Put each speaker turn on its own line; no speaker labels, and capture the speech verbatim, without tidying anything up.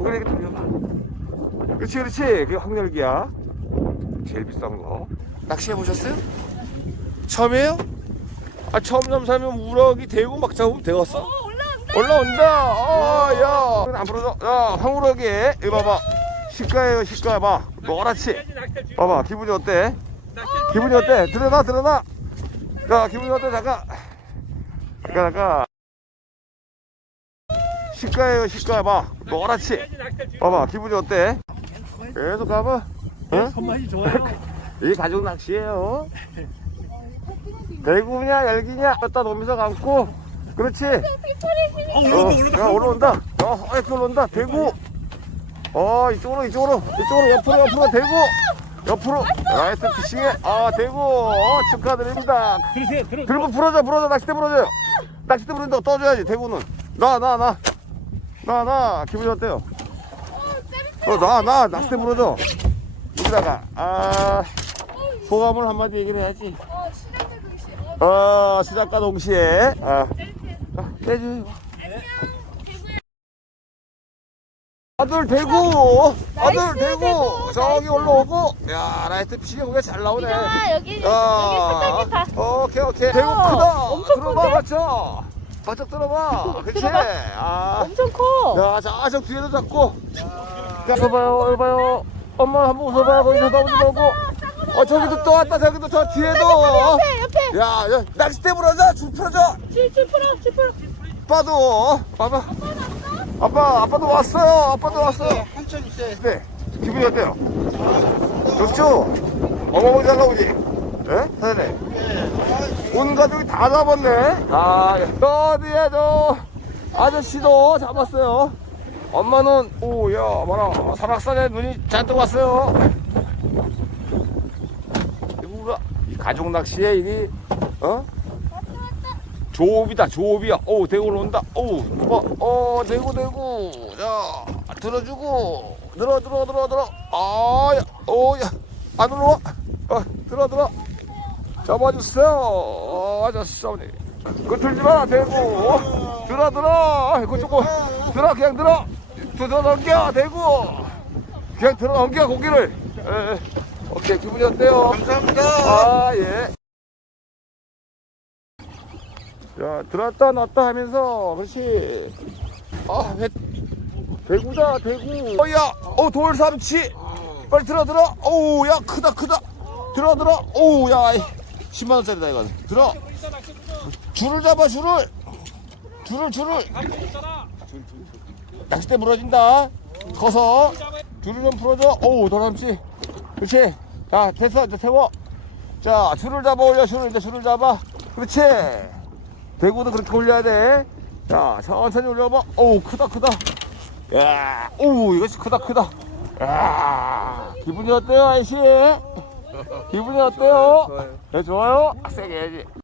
고개를 이렇게 돌려봐. 그렇지 그렇지. 그게 황열기야. 제일 비싼 거. 낚시해 보셨어요? 처음이에요? 아 처음 잠수하면 우럭이 대고 막 잡으면 되었어?
어, 올라온다.
올라온다. 어, 야, 안 풀어져. 야, 황우럭이 이거 봐봐. 시가예요, 시가 봐. 노랗지. 봐봐, 기분이 어때? 기분이 어때? 들어나, 들어나. 자, 기분이 어때? 잠깐. 잠깐, 잠깐. 시가예요, 시가 봐. 노랗지. 봐봐, 기분이 어때? 계속 가봐. 어?
손맛이 좋아요.
이 가족 낚시예요. 대구냐, 열기냐, 갖다 놓으면서 감고. 그렇지.
어,
어,
올라온다, 올라온다.
야, 올라온다. 어, 이렇게 올라온다. 대구. 어, 이쪽으로, 이쪽으로, 이쪽으로, 옆으로, 옆으로, 대구. 옆으로. 나이스 피싱에. 아, 대구. 어, 축하드립니다.
들으세요, 들어.
들고 풀어줘, 풀어줘. 낚싯대 풀어줘요. 낚싯대 풀어준다고 떠줘야지, 대구는. 나, 나, 나. 나, 나. 기분이 어때요? 어, 나, 나. 낚싯대 풀어줘. 여기다가. 아, 소감을 한마디 얘기를 해야지.
어, 시작과 동시에. 어,
어, 시작과 동시에. 아, 아 빼줘요. 아들 대구, 아들
나이스,
대구,
대구,
저기
나이스.
올라오고, 야 나이스 피싱이 고개 잘 나오네.
이정아, 여기, 여기
야,
살짝이 다.
오케이 오케이. 대구 크다.
엄청
들어봐
큰데?
맞죠? 바짝 들어봐. 그렇지.
들어봐.
아,
엄청 커.
야, 자, 저 뒤에도 잡고. 야, 봐봐요, 여봐요. 엄마 한번 웃어봐. 거기서 나오지 말고. 어, 저기도 또 왔다. 저기도 저 뒤에도.
옆에, 옆에.
야, 야, 낚싯대 불어줘. 줄 풀어줘.
줄, 줄 풀어, 줄 풀어.
아빠도 봐봐. 아빠 아빠도 왔어요. 아빠도 왔어요.
한참 있어요.
네. 기분이 어때요? 좋죠? 어마어마하게 잘 나오지? 예? 사장님. 온 가족이 다 잡았네. 아, 저 뒤에 저 아저씨도 잡았어요. 엄마는 오야 봐라 사막산에 눈이 잔뜩 왔어요. 이거가 이 가족 낚시에 이게 어? 조업이다 조업이야. 오 대구 올라온다. 오 봐. 어 대구 대구. 자 들어주고 들어 들어 들어 들어. 아야 오야 안 올라와. 어 들어 들어. 잡아주세요. 어, 아저씨 어머니. 그거 들지 마 대구. 들어 들어. 그쪽 거 들어 그냥 들어. 들어 넘겨 대구. 그냥 들어 넘겨 고기를. 에, 에. 오케이 기분이 어때요?
감사합니다.
아 예. 야 들었다 놨다 하면서 그렇지. 아 회, 대구다 대구. 어야 어 돌삼치 빨리 들어 들어. 어우 야 크다 크다. 들어 들어. 어우 야 십만 원짜리다 이건. 들어. 줄을 잡아 줄을. 줄을 줄을. 낚싯대 부러진다. 커서 줄을 좀 풀어줘. 어우 돌삼치. 그렇지. 자 됐어 이제 세워. 자 줄을 잡아 올려 줄을 이제 줄을 잡아. 그렇지. 대구도 그렇게 올려야 돼. 자, 천천히 올려봐. 오우, 크다, 크다. 야, 오우, 이것이 크다, 크다. 야, 기분이 어때요, 아저씨? 기분이 어때요?
좋아요.
네, 좋아요? 세게 해야지.